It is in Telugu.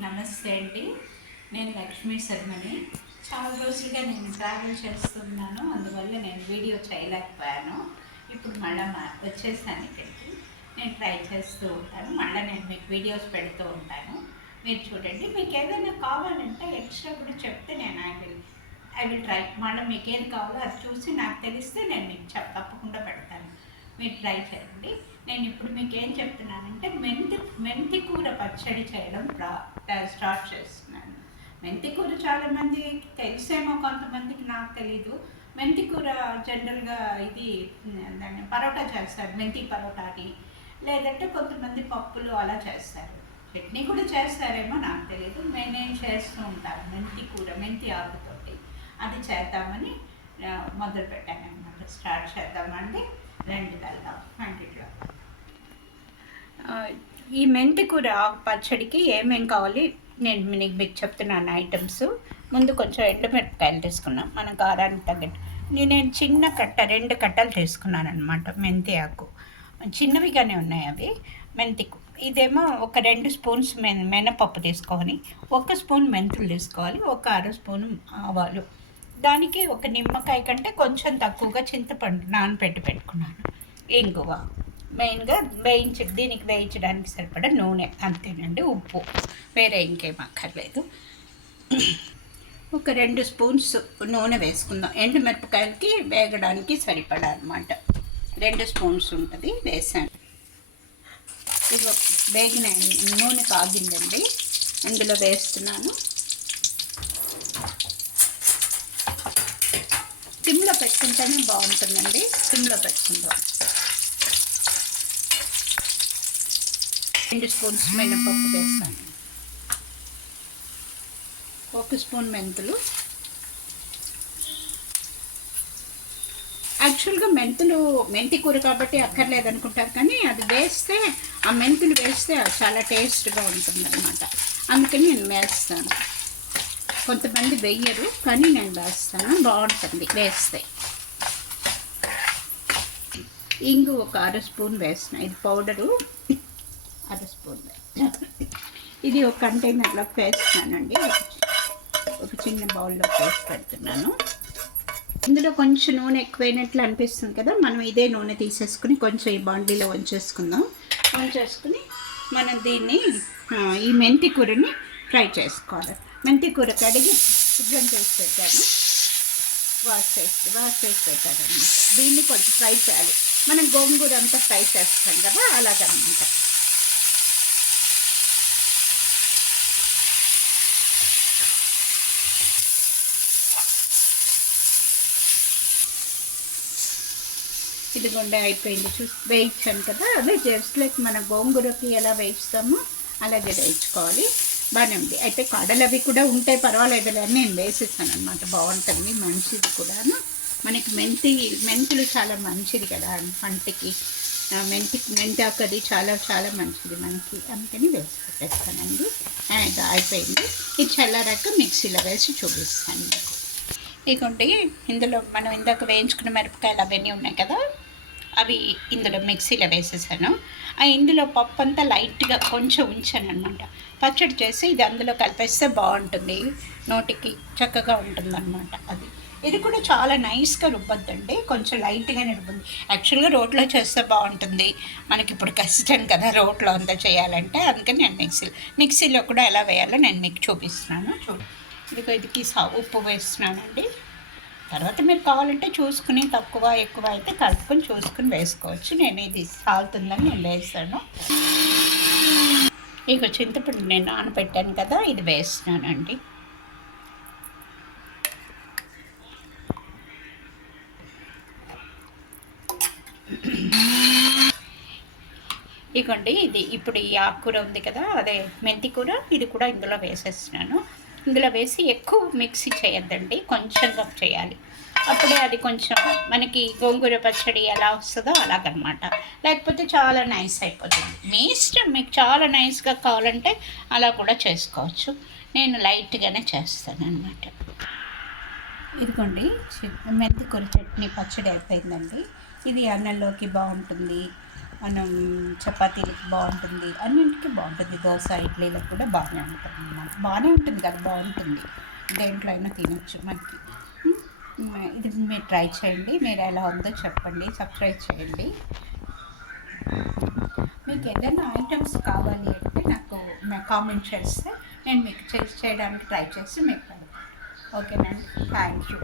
నమస్తే అండి. నేను లక్ష్మీ శర్మని. చాలా రోజులుగా నేను ట్రావెల్ చేస్తున్నాను, అందువల్ల నేను వీడియో చేయలేకపోయాను. ఇప్పుడు మళ్ళీ వచ్చేసాను ఇక్కడికి. నేను ట్రై చేస్తూ ఉంటాను, మళ్ళీ నేను మీకు వీడియోస్ పెడుతూ ఉంటాను. మీరు చూడండి. మీకు ఏదైనా కావాలంటే ఎక్స్ట్రా కూడా చెప్తే నేను ఐ విల్ ట్రై. మళ్ళీ మీకు ఏది కావాలో అది చూసి నాకు తెలిస్తే నేను మీకు తప్పకుండా పెడతాను. మీరు ట్రై చేయండి. నేను ఇప్పుడు మీకు ఏం చెప్తున్నానంటే మెంతి కూర పచ్చడి చేయడం స్టార్ట్ చేస్తున్నాను. మెంతి కూర చాలామంది తెలిసేమో, కొంతమందికి నాకు తెలీదు. మెంతి కూర జనరల్గా ఇది దాన్ని పరోటా చేస్తారు, మెంతి పరోటా అని. లేదంటే కొంతమంది పప్పులు అలా చేస్తారు, చట్నీ కూడా చేస్తారేమో నాకు తెలియదు. నేను చేస్తూ ఉంటాను మెంతి కూర, మెంతి ఆకుతోటి. అది చేద్దామని మొదలు పెట్టాను అనమాట. స్టార్ట్ చేద్దామండి, రెండు వెళ్దాం వంటిట్లో. ఈ మెంతి కూర పచ్చడికి ఏమేం కావాలి నేను మీకు చెప్తున్నాను ఐటమ్స్. ముందు కొంచెం ఎండుమిరపకాయలు తీసుకున్నాం, మన కారానికి తగ్గట్టు. నేను చిన్న కట్ట 2 కట్టలు తీసుకున్నాను అనమాట. మెంతి ఆకు చిన్నవిగానే ఉన్నాయి అవి. మెంతికు ఇదేమో ఒక 2 స్పూన్స్ మినపప్పు తీసుకొని, 1 స్పూన్ మెంతులు తీసుకోవాలి, ఒక 1/2 స్పూన్ ఆవాలు. దానికి ఒక నిమ్మకాయ కంటే కొంచెం తక్కువగా చింతపండు నానబెట్టి పెట్టుకున్నాను. ఇంగువ, మెయిన్గా దీనికి వేయించడానికి సరిపడా నూనె, అంతేనండి. ఉప్పు, వేరే ఇంకేం అక్కర్లేదు. ఒక 2 స్పూన్స్ నూనె వేసుకుందాం. ఎండుమిరపకాయలకి వేగడానికి సరిపడా అనమాట. 2 స్పూన్స్ ఉంటుంది, వేసాను. ఇది వేగిన నూనె కాగిందండి, అందులో వేస్తున్నాను. సిమ్లో పెట్టుకుంటేనే బాగుంటుందండి, సిమ్లో పెట్టుకుందాం. 2 స్పూన్స్ మినపప్పు వేస్తాను, 1 స్పూన్ మెంతులు. యాక్చువల్గా మెంతి కూర కాబట్టి అక్కర్లేదు అనుకుంటారు, కానీ అది వేస్తే, ఆ మెంతులు వేస్తే చాలా టేస్ట్గా ఉంటుంది అనమాట. అందుకని నేను వేస్తాను. కొంతమంది వెయ్యరు, కానీ నేను వేస్తాను, బాగుంటుంది వేస్తే. ఇంగు ఒక 1/2 స్పూన్ వేసిన, ఇది పౌడరు. 1/2 స్పూన్ ఇది ఒక కంటైనర్లోకి వేస్తున్నానండి. ఒక చిన్న బౌల్లో వేసి పెడుతున్నాను. ఇందులో కొంచెం నూనె ఎక్కువైనట్లు అనిపిస్తుంది కదా, మనం ఇదే నూనె తీసేసుకుని కొంచెం ఈ బాండీలో వంచేసుకుందాం. వంచేసుకుని మనం దీన్ని ఈ మెంతి కూరని ఫ్రై చేసుకోవాలి. మెంతి కూర కడిగి శుభ్రం చేసి పెట్టాను, వాష్ చేసి పెట్టాను అనమాట. దీన్ని కొంచెం ఫ్రై చేయాలి. మనం గోంగూర అంతా ఫ్రై చేస్తాం కదా, అలాగనమాట. ఇదిగోండి అయిపోయింది. వేయించాను కదా, అదే జస్ట్ లైక్ మన గోంగూరకి ఎలా వేయిస్తామో అలాగే వేయించుకోవాలి. బాగానే ఉంది. అయితే కడలు అవి కూడా ఉంటే పర్వాలేదు అని నేను వేసేసాను అనమాట. బాగుంటుంది, మంచిది కూడాను. మనకి మెంతులు చాలా మంచిది కదా పంటికి. మెంతి ఆకు అది చాలా చాలా మంచిది మనకి, అందుకని వేసి పెట్టేస్తానండి. అయిపోయింది. ఇది చల్లారాక మిక్సీలో వేసి చూపిస్తాను మీకు. ఇదిగోండి, ఇందులో మనం ఇందాక వేయించుకున్న మిరపకాయలు అవన్నీ ఉన్నాయి కదా, అవి ఇందులో మిక్సీలో వేసేసాను. ఇందులో పప్పు అంతా లైట్గా కొంచెం ఉంచాను అనమాట. పచ్చడి చేసి ఇది అందులో కలిపేస్తే బాగుంటుంది, నోటికి చక్కగా ఉంటుంది అనమాట. ఇది కూడా చాలా నైస్గా రుబ్బద్దండి, కొంచెం లైట్గానే రుబ్బండి. యాక్చువల్గా రోట్లో చేస్తే బాగుంటుంది, మనకి ఇప్పుడు కష్టం కదా రోట్లో అంతా చేయాలంటే. అందుకని నేను మిక్సీలో కూడా ఎలా వేయాలో నేను మీకు చూపిస్తున్నాను. ఇదికి ఉప్పు వేస్తున్నానండి. తర్వాత మీరు కావాలంటే చూసుకుని తక్కువ ఎక్కువ అయితే కలుపుకొని చూసుకుని వేసుకోవచ్చు. నేను ఇది సాల్తుందని నేను వేసాను. ఇక చింతపండు నేను నానబెట్టాను కదా, ఇది వేస్తున్నానండి. ఇదిగోండి, ఇది ఇప్పుడు ఈ ఆకుకూర ఉంది కదా, అదే మెంతి కూర, ఇది కూడా ఇందులో వేసేస్తున్నాను. ఇందులో వేసి ఎక్కువ మిక్సీ చేయొద్దండి, కొంచెంగా చేయాలి. అప్పుడే అది కొంచెం మనకి గోంగూర పచ్చడి ఎలా వస్తుందో అలాగనమాట. లేకపోతే చాలా నైస్ అయిపోతుంది. మీ ఇష్టం, మీకు చాలా నైస్గా కావాలంటే అలా కూడా చేసుకోవచ్చు. నేను లైట్గానే చేస్తాను అనమాట. ఇదిగోండి, మెంతి కూర చట్నీ పచ్చడి అయిపోయిందండి. ఇది అన్నంలోకి బాగుంటుంది, మనం చపాతీలకి బాగుంటుంది, అన్నింటికి బాగుంటుంది. దోశ ఇడ్లీలకు కూడా బాగానే ఉంటుంది అన్నమాట. బాగానే ఉంటుంది కదా, బాగుంటుంది. దేంట్లో అయినా తినొచ్చు మనకి. ఇది మీరు ట్రై చేయండి. మీరు ఎలా ఉందో చెప్పండి, సబ్స్క్రైబ్ చేయండి. మీకు ఏదైనా ఐటమ్స్ కావాలి అంటే నాకు కామెంట్ చేస్తే నేను మీకు చేయడానికి ట్రై చేసి మీకు పెడతాను. ఓకేనండి, థ్యాంక్ యూ.